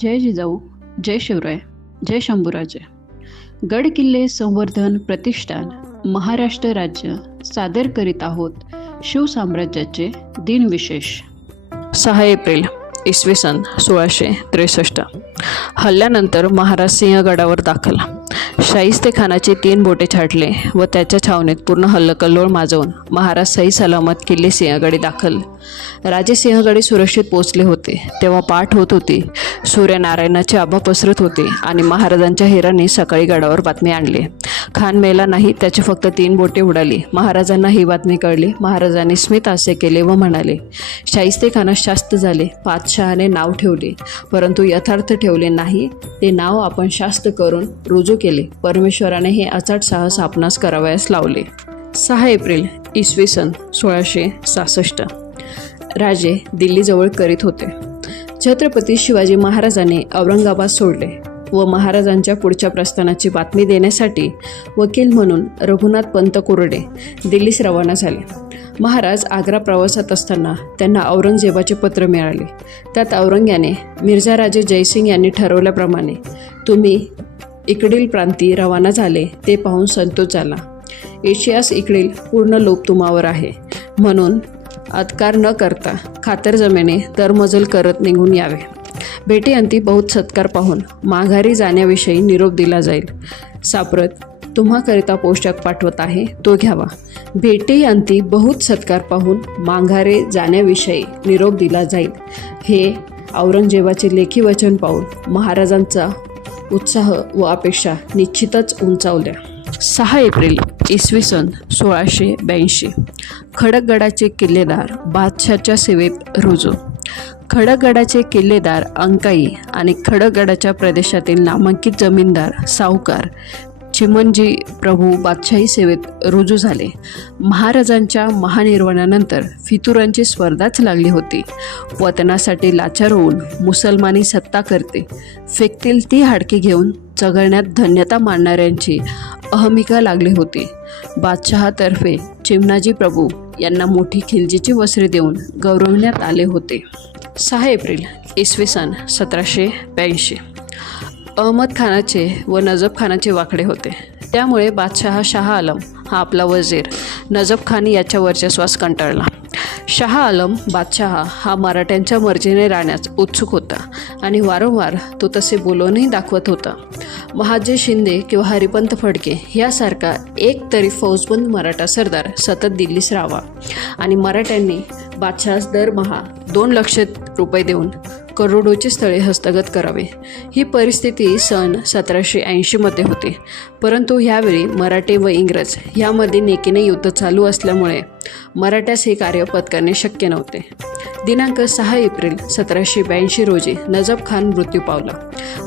जय जिजाऊ, जय शिवराय, जय शंभूराजे. गड किल्ले संवर्धन प्रतिष्ठान महाराष्ट्र राज्य सादर करीत आहोत शिवसाम्राज्याचे दिनविशेष. 6 एप्रिल इसवी सन 1663. हल्ल्यानंतर महाराज सिंहगडावर दाखल. शाहिस्तेखानाचे 3 बोटे छाटले व त्याच्या छावणीत पूर्ण हल्लकल्लोळ माजवून महाराज सही सलामत किल्ले सिंहगडी दाखल. राजे सिंहगडी सुरक्षित पोचले होते तेव्हा पाठ होत होती. सूर्यनारायणाची आभा पसरत होती आणि महाराजांच्या हेरांनी सकाळी गडावर बातमी आणली. खान मेला नाही, त्याची फक्त 3 बोटे उडाली. महाराजांना ही बातमी कळली. महाराजांनी स्मित हास्य केले व म्हणाले, शाहिस्तेखानास शास्त झाले. पातशहाने नाव ठेवले परंतु यथार्थ ठेवले नाही. ते नाव आपण शास्त करून रुजू केले. परमेश्वराने हे अचाट साहस आपणास करावयास लावले. 6 एप्रिल इसवी सन 1666. राजे दिल्लीजवळ करीत होते. छत्रपती शिवाजी महाराजांनी औरंगाबाद सोडले व महाराजांच्या पुढच्या प्रस्थानाची बातमी देण्यासाठी वकील म्हणून रघुनाथ पंत कोरडे दिल्लीस रवाना झाले. महाराज आग्रा प्रवासात असताना त्यांना औरंगजेबाचे पत्र मिळाले. त्यात औरंग्याने मिर्झा राजे जयसिंग यांनी ठरवल्याप्रमाणे तुम्ही इकडील प्रांती रवाना झाले ते पाहून संतोष झाला. एशियास इकडील पूर्ण लोभ तुम्हावर आहे, म्हणून अत्कार न करता खातरजमेने तरमजल करत निघून यावे. भेटीअंती बहुत सत्कार पाहून माघारी जाण्याविषयी निरोप दिला जाईल. साप्रत तुम्हाकरिता पोशाख पाठवत आहे, तो घ्यावा. भेटीअंती बहुत सत्कार पाहून माघारे जाण्याविषयी निरोप दिला जाईल. हे औरंगजेबाचे लेखी वचन पाहून महाराजांचा उत्साह व अपेक्षा निश्चितच उंचावल्या. 6 एप्रिल इसवी सन 1682. खडकगडाचे किल्लेदार बादशाहच्या सेवेत रुजू. खडकगडाचे किल्लेदार अंकाई आणि खडकगडाच्या प्रदेशातील नामांकित जमीनदार सावकार चिमणजी प्रभू बादशाही सेवेत रुजू झाले. महाराजांच्या महानिर्वाणानंतर फितुरांची स्पर्धाच लागली होती. वतनासाठी लाचार होऊन मुसलमानी सत्ता करते फेकतील ती हाडके घेऊन चघळण्यात धन्यता मानणाऱ्यांची अहमिका लागली होती. बादशहातर्फे चिमणाजी प्रभू यांना मोठी खिलजीची वस्त्रे देऊन गौरवण्यात आले होते. 6 एप्रिल इसवी सन 1782. अहमद खानाचे व नजफ खानाचे वाकडे होते. त्यामुळे बादशाह शाह आलम हा आपला वजीर नजफ खान याच्या वर्चस्वास कंटाळला. शाह आलम बादशाह हा मराठ्यांच्या मर्जीने राहण्यास उत्सुक होता आणि वारंवार तो तसे बोलवूनही दाखवत होता. महाजी शिंदे किंवा हरिपंत फडके यासारखा एक तरी फौजबंद मराठा सरदार सतत दिल्लीस राहावा आणि मराठ्यांनी बादशाहास दरमहा 2 लाख रुपये देऊन करोडोची स्थळे हस्तगत करावे. ही परिस्थिती सन 1780 होती. परंतु ह्यावेळी मराठे व इंग्रज यामध्ये नेकीने युद्ध चालू असल्यामुळे मराठ्यास हे कार्य पत्करणे शक्य नव्हते. दिनांक 6 एप्रिल 1782 रोजी नजफ खान मृत्यू पावला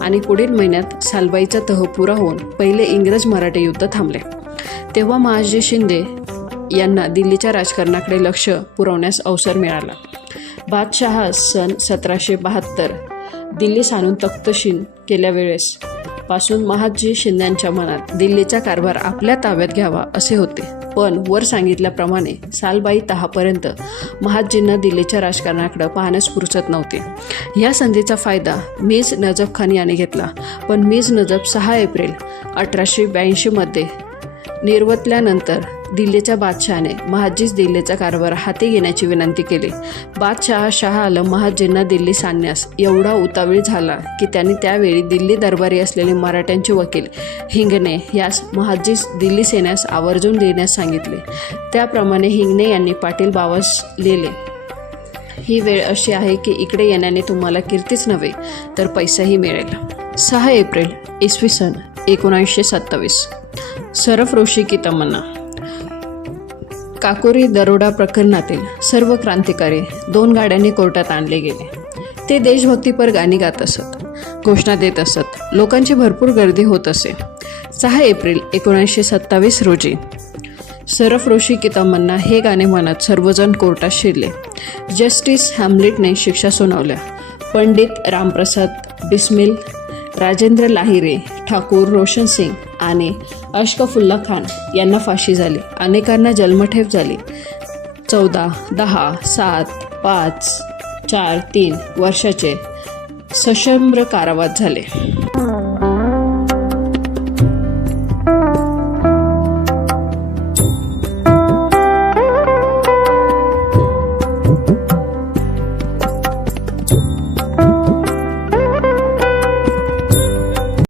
आणि पुढील महिन्यात सालबाईचा तह पुरा होऊन पहिले इंग्रज मराठे युद्ध थांबले. तेव्हा महाजी शिंदे यांना दिल्लीच्या राजकारणाकडे लक्ष पुरवण्यास अवसर मिळाला. बादशहा सन 1772 दिल्लीस आणून तख्तशीन केल्या वेळेस पासून महाजी शिंद्यांच्या मनात दिल्लीचा कारभार आपल्या ताब्यात घ्यावा असे होते. पण वर सांगितल्याप्रमाणे सालबाई तहापर्यंत महाजींना दिल्लीच्या राजकारणाकडे पाहण्यास फुरसत नव्हते. या संधीचा फायदा मीर नजफ खान याने घेतला. पण मीर नजफ 6 एप्रिल 1882 निर्वतल्यानंतर दिल्लीच्या बादशहाने महाजीस दिल्लीचा कारभार हाती घेण्याची विनंती केली. बादशाह शाह आलम महाजींना दिल्लीस आणण्यास एवढा उतावीळ झाला की त्यांनी त्यावेळी दिल्ली दरबारी असलेले मराठ्यांचे वकील हिंगणे यास महाजीस दिल्लीस येण्यास आवर्जून लिहिण्यास सांगितले. त्याप्रमाणे हिंगणे यांनी पाटील बावास लिहिले, ही वेळ अशी आहे की इकडे येण्याने तुम्हाला कीर्तीच नव्हे तर पैसाही मिळेल. 6 एप्रिल इसवी सन 1927. सरफरोशी की तमन्ना. काकोरी दरोडा प्रकरणातील सर्व क्रांतिकारी 2 गाड्यांनी कोर्टात आणले गेले. ते देशभक्तीपर गाणी गात असत, घोषणा देत असत. लोकांची भरपूर गर्दी होत असे. 6 एप्रिल 1927 रोजी सरफरोशी की तमन्ना हे गाणे म्हणत सर्वजण कोर्टात शिरले. जस्टिस हॅम्लेटने शिक्षा सुनावल्या. पंडित रामप्रसाद बिस्मिल, राजेंद्र लाहिरे, ठाकूर रोशन सिंग आणि अशरफुल्ला खान यांना फाशी झाली. अनेकांना जन्मठेप झाली. 14, 10, 7, 5, 4, 3 वर्षाचे सशस्त्र कारावास झाले.